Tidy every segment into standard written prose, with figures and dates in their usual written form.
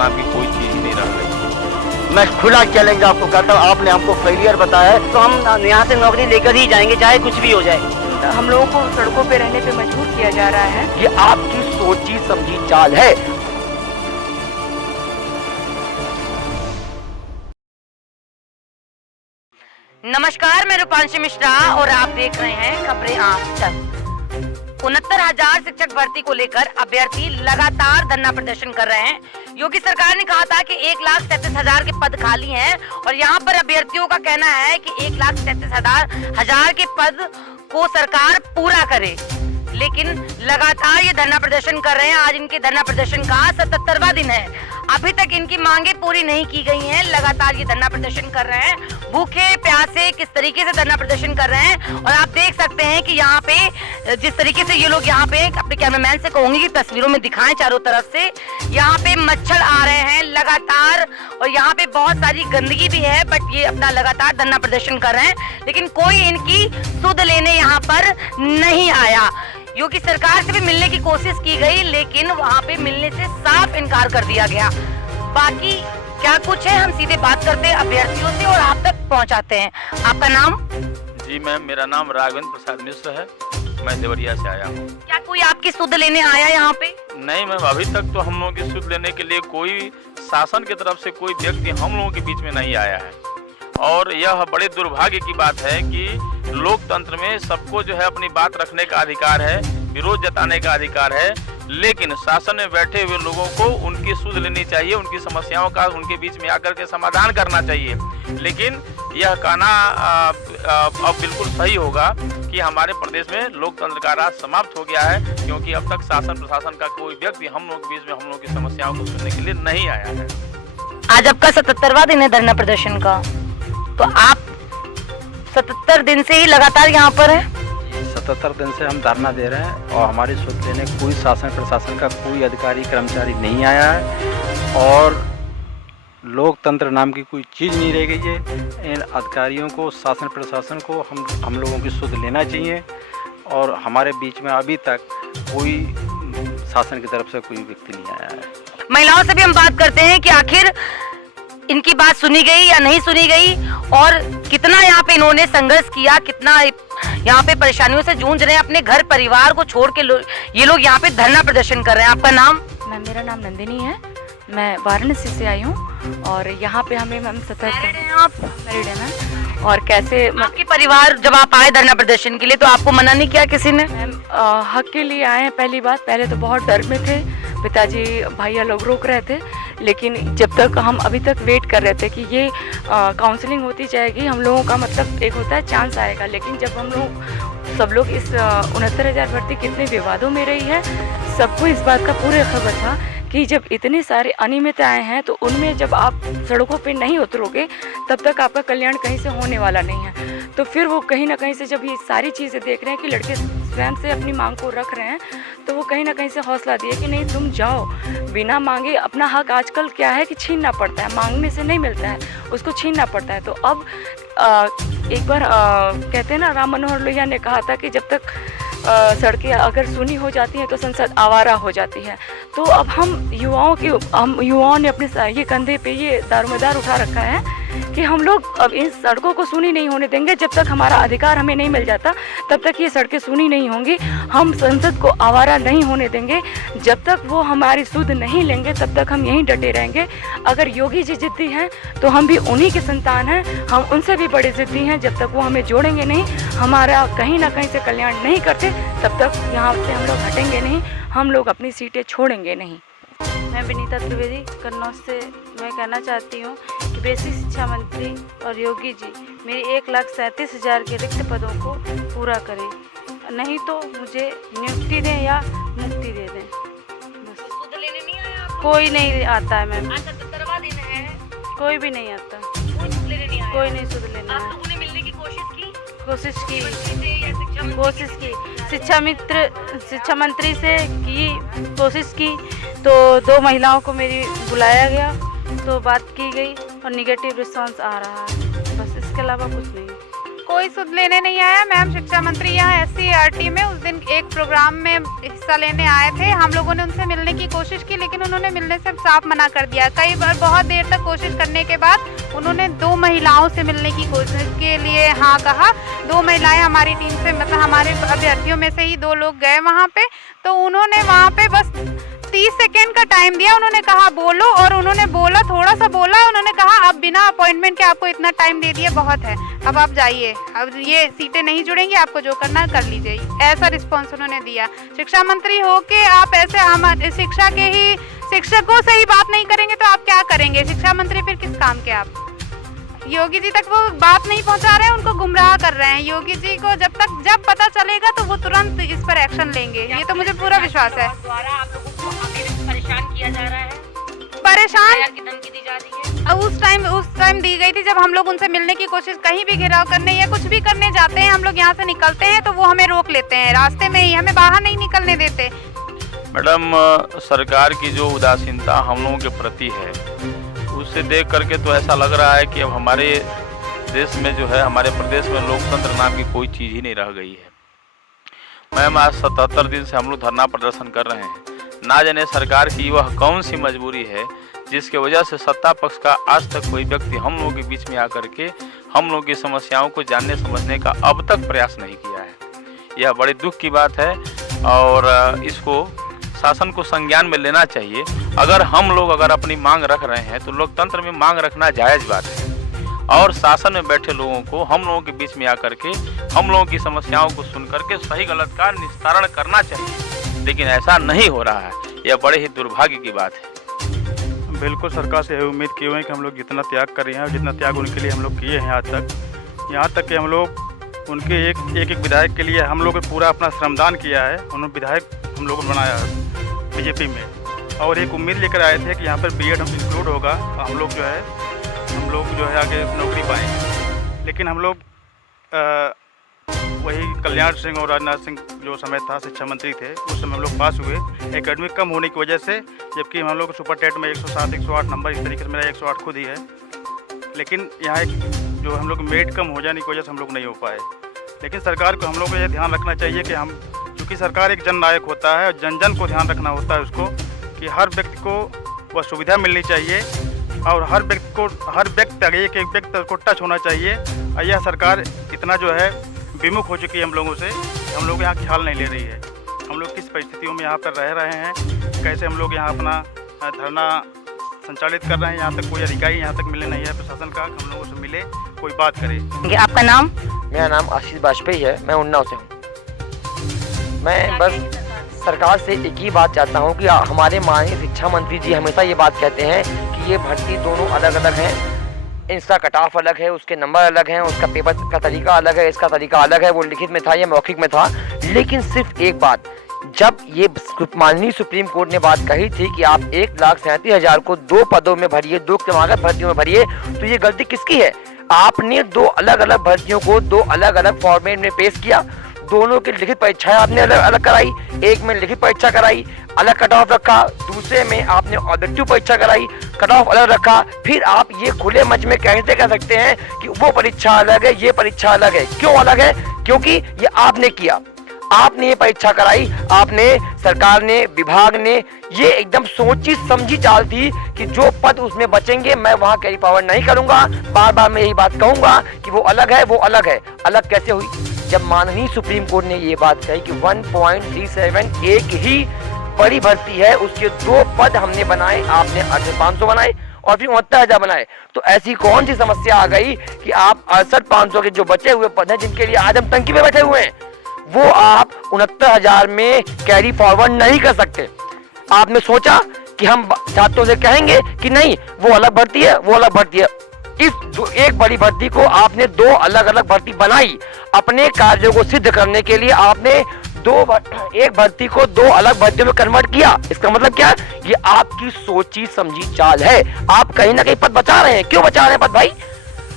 नाम की कोई चीज नहीं रह गई। मैं खुला चैलेंज आपको करता हूँ, आपने हमको फेलियर बताया है तो हम यहाँ से नौकरी लेकर ही जाएंगे, चाहे कुछ भी हो जाए। हम लोगों को सड़कों पे रहने पे मजबूर किया जा रहा है। ये आपकी सोची समझी चाल है। नमस्कार, मैं रूपांशी मिश्रा और आप देख रहे हैं खबरें आज तक। 69,000 शिक्षक भर्ती को लेकर अभ्यर्थी लगातार धरना प्रदर्शन कर रहे हैं। योगी सरकार ने कहा था कि 1,37,000 के पद खाली हैं और यहाँ पर अभ्यर्थियों का कहना है कि 1,37,000 के पद को सरकार पूरा करे, लेकिन लगातार ये धरना प्रदर्शन कर रहे हैं। आज इनके धरना प्रदर्शन का 77वां दिन है। अभी तक इनकी मांगे पूरी नहीं की गई हैं। लगातार ये धरना प्रदर्शन कर रहे हैं, भूखे प्यासे किस तरीके से धरना प्रदर्शन कर रहे हैं। और आप देख सकते हैं कि यहाँ पे जिस तरीके से ये लोग यहाँ पे, अपने कैमरामैन से कहूंगी कि तस्वीरों में दिखाएं चारों तरफ से, यहाँ पे मच्छर आ रहे हैं लगातार और यहाँ पे बहुत सारी गंदगी भी है, बट ये अपना लगातार धरना प्रदर्शन कर रहे हैं, लेकिन कोई इनकी सुध लेने यहाँ पर नहीं आया। योगी सरकार से भी मिलने की कोशिश की गई, लेकिन वहाँ पे मिलने से साफ इनकार कर दिया गया। बाकी क्या कुछ है, हम सीधे बात करते हैं अभ्यर्थियों से और आप तक पहुँचाते हैं। आपका नाम? जी मैम, मेरा नाम राघवेंद्र प्रसाद मिश्र है, मैं देवरिया से आया हूँ। क्या कोई आपकी सुध लेने आया यहाँ पे? नहीं मैम, अभी तक तो हम लोगों की सुध लेने के लिए कोई शासन की तरफ से कोई व्यक्ति हम लोगों के बीच में नहीं आया है। और यह बड़े दुर्भाग्य की बात है कि लोकतंत्र में सबको जो है अपनी बात रखने का अधिकार है, विरोध जताने का अधिकार है, लेकिन शासन में बैठे हुए लोगों को उनकी सुध लेनी चाहिए, उनकी समस्याओं का उनके बीच में आकर के समाधान करना चाहिए। लेकिन यह कहना अब बिल्कुल सही होगा कि हमारे प्रदेश में लोकतंत्र का राज समाप्त हो गया है, क्योंकि अब तक शासन प्रशासन का कोई व्यक्ति हम लोगों के बीच में हम लोगों की समस्याओं को सुनने के लिए नहीं आया है। आज आपका 77वां दिन है धरना प्रदर्शन का, तो आप 77 दिन से ही लगातार यहाँ पर है? 77 दिन से हम धरना दे रहे हैं और हमारी सुध लेने कोई शासन प्रशासन का कोई अधिकारी कर्मचारी नहीं आया है और लोकतंत्र नाम की कोई चीज़ नहीं रह गई है। इन अधिकारियों को, शासन प्रशासन को हम लोगों की सुध लेना चाहिए और हमारे बीच में अभी तक कोई शासन की तरफ से कोई व्यक्ति नहीं आया है। महिलाओं से भी हम बात करते हैं कि आखिर इनकी बात सुनी गई या नहीं सुनी गई और कितना यहाँ पे इन्होंने संघर्ष किया, कितना यहाँ पे परेशानियों से जूझ रहे हैं। अपने घर परिवार को छोड़ के ये लोग यहाँ पे धरना प्रदर्शन कर रहे हैं। आपका नाम? मेरा नाम नंदिनी है, मैं वाराणसी से आई हूँ और यहाँ पे हमें मैम 77 आप मैरिड है मैम। और कैसे आपके परिवार जब आप आए धरना प्रदर्शन के लिए तो आपको मना नहीं किया किसी ने? मैम हक के लिए आए हैं। पहली बात, पहले तो बहुत डर में थे, पिताजी भैया लोग रोक रहे थे, लेकिन जब तक हम अभी तक वेट कर रहे थे कि ये काउंसलिंग होती जाएगी, हम लोगों का मतलब एक होता है चांस आएगा, लेकिन जब हम लोग सब लोग इस 69,000 भर्ती कितने विवादों में रही है, सबको इस बात का पूरे खबर था कि जब इतने सारे अनियमितताएं हैं तो उनमें जब आप सड़कों पे नहीं उतरोगे तब तक आपका कल्याण कहीं से होने वाला नहीं है। तो फिर वो कहीं ना कहीं से जब ये सारी चीज़ें देख रहे हैं कि लड़के स्वयं से अपनी मांग को रख रहे हैं, तो वो कहीं ना कहीं से हौसला दिए कि नहीं तुम जाओ, बिना मांगे अपना हक आजकल क्या है कि छीनना पड़ता है, मांगने से नहीं मिलता है, उसको छीनना पड़ता है। तो अब एक बार कहते हैं ना, राम मनोहर लोहिया ने कहा था कि जब तक सड़कें अगर सुनी हो जाती हैं तो संसद आवारा हो जाती है। तो अब हम युवाओं ने अपने ये कंधे पे ये दारोमदार उठा रखा है कि हम लोग अब इन सड़कों को सुनी नहीं होने देंगे। जब तक हमारा अधिकार हमें नहीं मिल जाता तब तक ये सड़कें सुनी नहीं होंगी। हम संसद को आवारा नहीं होने देंगे, जब तक वो हमारी सुध नहीं लेंगे तब तक हम यहीं डटे रहेंगे। अगर योगी जी जिद्दी हैं तो हम भी उन्हीं के संतान हैं, हम उनसे भी बड़े जिद्दी हैं। जब तक वो हमें जोड़ेंगे नहीं, हमारा कहीं ना कहीं से कल्याण नहीं करते, तब तक यहाँ से हम लोग हटेंगे नहीं, हम लोग अपनी सीटें छोड़ेंगे नहीं। मैं विनीता त्रिवेदी कन्नौज से मैं कहना चाहती हूँ कि बेसिक शिक्षा मंत्री और योगी जी मेरी 1,37,000 के रिक्त पदों को पूरा करें, नहीं तो मुझे नियुक्ति दें या मुक्ति दे दें। बस। सुध लेने नहीं आया आपको? कोई नहीं आता है मैम। आज 77वां दिन है, कोई भी नहीं आता, कोई सुध लेने नहीं आया? कोई नहीं सुध लेना आप है। लोगों ने मिलने की कोशिश की? कोशिश की शिक्षा मंत्री से की कोशिश की, तो 2 महिलाओं को मेरी बुलाया गया, तो बात की गई और निगेटिव रिस्पांस आ रहा है, बस इसके अलावा कुछ नहीं। कोई सुध लेने नहीं आया। मैम शिक्षा मंत्री यहाँ SC/RT में उस दिन एक प्रोग्राम में हिस्सा लेने आए थे। हम लोगों ने उनसे मिलने की कोशिश की, लेकिन उन्होंने मिलने से साफ मना कर दिया। कई बार बहुत देर तक कोशिश करने के बाद उन्होंने 2 महिलाओं से मिलने की कोशिश के लिए हाँ कहा। 2 महिलाएं हमारी टीम से, मतलब हमारे अभ्यर्थियों में से ही 2 लोग गए वहाँ पे, तो उन्होंने वहाँ पे बस 30 सेकेंड का टाइम दिया। उन्होंने कहा बोलो, और उन्होंने बोला, थोड़ा सा बोला। उन्होंने कहा अब बिना अपॉइंटमेंट के आपको इतना टाइम दे दिया, बहुत है, अब आप जाइए, अब ये सीटें नहीं जुड़ेंगी, आपको जो करना है कर लीजिए। ऐसा रिस्पॉन्स उन्होंने दिया। शिक्षा मंत्री हो के आप ऐसे हमारे शिक्षकों से ही बात नहीं करेंगे तो आप क्या करेंगे? शिक्षा मंत्री फिर किस काम के आप? योगी जी तक वो बात नहीं पहुंचा रहे हैं, उनको गुमराह कर रहे हैं। योगी जी को जब पता चलेगा तो वो तुरंत इस पर एक्शन लेंगे, ये तो मुझे पूरा विश्वास है। द्वारा आप लोगों को परेशान किया जा रहा है, परेशान की धमकी दी जा रही है। उस टाइम दी गई थी जब हम लोग उनसे मिलने की कोशिश, कहीं भी घेराव करने या कुछ भी करने जाते हैं, हम लोग यहाँ से निकलते हैं तो वो हमें रोक लेते हैं रास्ते में ही, हमें बाहर नहीं निकलने देते। मैडम, सरकार की जो उदासीनता हम लोगों के प्रति है, उससे देख करके तो ऐसा लग रहा है कि अब हमारे देश में जो है, हमारे प्रदेश में लोकतंत्र नाम की कोई चीज़ ही नहीं रह गई है। मैम, आज 77 दिन से हम लोग धरना प्रदर्शन कर रहे हैं। ना जाने सरकार की वह कौन सी मजबूरी है जिसके वजह से सत्ता पक्ष का आज तक कोई व्यक्ति हम लोगों के बीच में आकर के हम लोगों की समस्याओं को जानने समझने का अब तक प्रयास नहीं किया है। यह बड़े दुख की बात है और इसको शासन को संज्ञान में लेना चाहिए। अगर हम लोग अपनी मांग रख रहे हैं तो लोकतंत्र में मांग रखना जायज़ बात है, और शासन में बैठे लोगों को हम लोगों के बीच में आकर के हम लोगों की समस्याओं को सुन करके सही गलत का निस्तारण करना चाहिए, लेकिन ऐसा नहीं हो रहा है। यह बड़े ही दुर्भाग्य की बात है। बिल्कुल सरकार से उम्मीद किए हुए हैं कि हम लोग जितना त्याग कर रहे हैं और जितना त्याग उनके लिए हम लोग किए हैं आज तक, यहाँ तक कि हम लोग उनके एक विधायक के लिए हम लोग पूरा अपना श्रमदान किया है। उन्होंने विधायक हम लोगों को बनाया है बीजेपी में, और एक उम्मीद लेकर आए थे कि यहाँ पर B.Ed इंक्लूड होगा, हम लोग जो है आगे नौकरी पाएंगे। लेकिन हम लोग वही कल्याण सिंह और राजनाथ सिंह जो समय था शिक्षा मंत्री थे, उस समय हम लोग पास हुए एकेडमिक कम होने की वजह से, जबकि हम लोग सुपर टेट में 107 108 नंबर, इस तरीके से मेरा 108 खुद ही है। लेकिन यहाँ जो हम लोग मेरिट कम हो जाने की वजह से हम लोग नहीं हो पाए। लेकिन सरकार को हम लोग को यह ध्यान रखना चाहिए कि हम, क्योंकि सरकार एक जननायक होता है, जन जन को ध्यान रखना होता है उसको, कि हर व्यक्ति को वह सुविधा मिलनी चाहिए और हर व्यक्ति एक व्यक्ति को टच होना चाहिए। और यह सरकार इतना जो है विमुख हो चुकी है हम लोगों से, हम लोग यहाँ ख्याल नहीं ले रही है। हम लोग किस परिस्थितियों में यहाँ पर रह रहे हैं, कैसे हम लोग यहाँ अपना धरना संचालित कर रहे हैं। यहाँ तक कोई अधिकारी यहाँ तक मिले नहीं है प्रशासन का, हम लोगों से मिले, कोई बात करे। आपका नाम? मेरा नाम आशीष वाजपेयी है, मैं उन्नाव से हूँ। मैं बस सरकार से एक ही बात चाहता हूँ कि हमारे माननीय शिक्षा मंत्री जी हमेशा ये बात कहते हैं कि ये भर्ती दोनों अलग अलग हैं, इसका कट ऑफ अलग है, उसके नंबर अलग हैं, उसका पेपर का तरीका अलग है, इसका तरीका अलग है, वो लिखित में था या मौखिक में था। लेकिन सिर्फ एक बात, जब ये माननीय सुप्रीम कोर्ट ने बात कही थी कि आप 1,37,000 को 2 पदों में भरिए, 2 क्रमागत भर्तियों में भरिए, तो ये गलती किसकी है? आपने 2 अलग अलग भर्तियों को 2 अलग अलग फॉर्मेट में पेश किया, दोनों की लिखित परीक्षाएं आपने अलग अलग कराई, एक में लिखित परीक्षा कराई, अलग कट ऑफ रखा, दूसरे में आपने ऑब्जेक्टिव परीक्षा कराई, कट ऑफ अलग रखा। फिर आप ये खुले मंच में कैसे कह सकते हैं कि वो परीक्षा अलग है, ये परीक्षा अलग है? क्यों अलग है? क्योंकि ये आपने किया, आपने ये परीक्षा कराई, आपने, सरकार ने, विभाग ने, ये एकदम सोची समझी चाल थी कि जो पद उसमें बचेंगे मैं वहाँ कैरी फॉरवर्ड नहीं करूंगा। बार बार मैं यही बात कहूंगा कि वो अलग है, वो अलग है। अलग कैसे हुई? जब माननीय सुप्रीम कोर्ट ने ये बात कही कि 1.37 एक ही बड़ी भर्ती है, उसके 2 पद हमने बनाए, आपने 500 बनाए और फिर 69,000 बनाए, तो ऐसी कौन सी समस्या आ गई कि आप 68,500 के जो बचे हुए पद हैं, जिनके लिए आज हम टंकी में बैठे हुए हैं, वो आप 69,000 में कैरी फॉरवर्ड नहीं कर सकते? आपने सोचा कि हम छात्रों से कहेंगे कि नहीं वो अलग भर्ती है, वो अलग भर्ती है। इस एक बड़ी भर्ती को आपने 2 अलग अलग भर्ती बनाई, अपने कार्यों को सिद्ध करने के लिए आपने एक भर्ती को 2 अलग भर्तियों में कन्वर्ट किया। इसका मतलब क्या? ये आपकी सोची समझी चाल है। आप कहीं ना कहीं पद बचा रहे हैं। क्यों बचा रहे हैं पद भाई?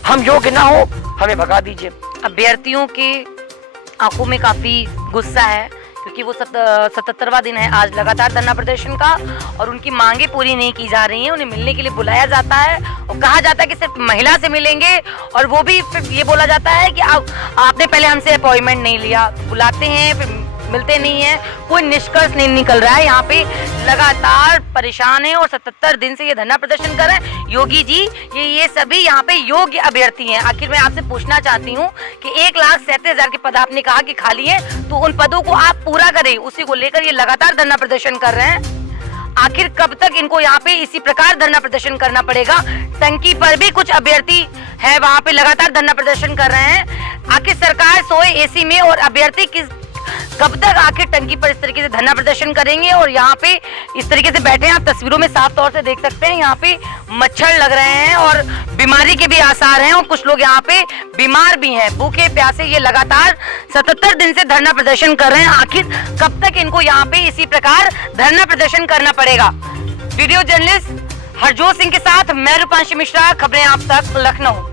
हम योग्य ना हो, हमें भगा दीजिए। अभ्यर्थियों के आंखों में काफी गुस्सा है क्योंकि वो 77वां दिन है आज लगातार धरना प्रदर्शन का, और उनकी मांगे पूरी नहीं की जा रही हैं। उन्हें मिलने के लिए बुलाया जाता है और कहा जाता है कि सिर्फ महिला से मिलेंगे, और वो भी ये बोला जाता है कि आपने पहले हमसे अपॉइंटमेंट नहीं लिया। बुलाते हैं फिर मिलते नहीं है, कोई निष्कर्ष नहीं निकल रहा है। यहाँ पे लगातार परेशान है और 77 दिन से ये धरना प्रदर्शन कर रहे हैं। योगी जी ये सभी यहाँ पे योग्य अभ्यर्थी हैं। आखिर मैं आपसे पूछना चाहती हूँ कि 1,37,000 के पद आपने कहा कि खाली हैं, तो उन पदों को आप पूरा करें, उसी को लेकर ये लगातार धरना प्रदर्शन कर रहे हैं। आखिर कब तक इनको यहाँ पे इसी प्रकार धरना प्रदर्शन करना पड़ेगा? टंकी पर भी कुछ अभ्यर्थी है वहाँ पे लगातार धरना प्रदर्शन कर रहे हैं। आखिर सरकार सोए एसी में और अभ्यर्थी कब तक आखिर टंकी पर इस तरीके से धरना प्रदर्शन करेंगे? और यहाँ पे इस तरीके से बैठे हैं, आप तस्वीरों में साफ तौर से देख सकते हैं यहाँ पे मच्छर लग रहे हैं और बीमारी के भी आसार हैं, और कुछ लोग यहाँ पे बीमार भी हैं, भूखे प्यासे। ये लगातार 77 दिन से धरना प्रदर्शन कर रहे हैं। आखिर कब तक इनको यहाँ पे इसी प्रकार धरना प्रदर्शन करना पड़ेगा? वीडियो जर्नलिस्ट हरजोत सिंह के साथ मैं रूपांशी मिश्रा, खबरें आप तक, लखनऊ।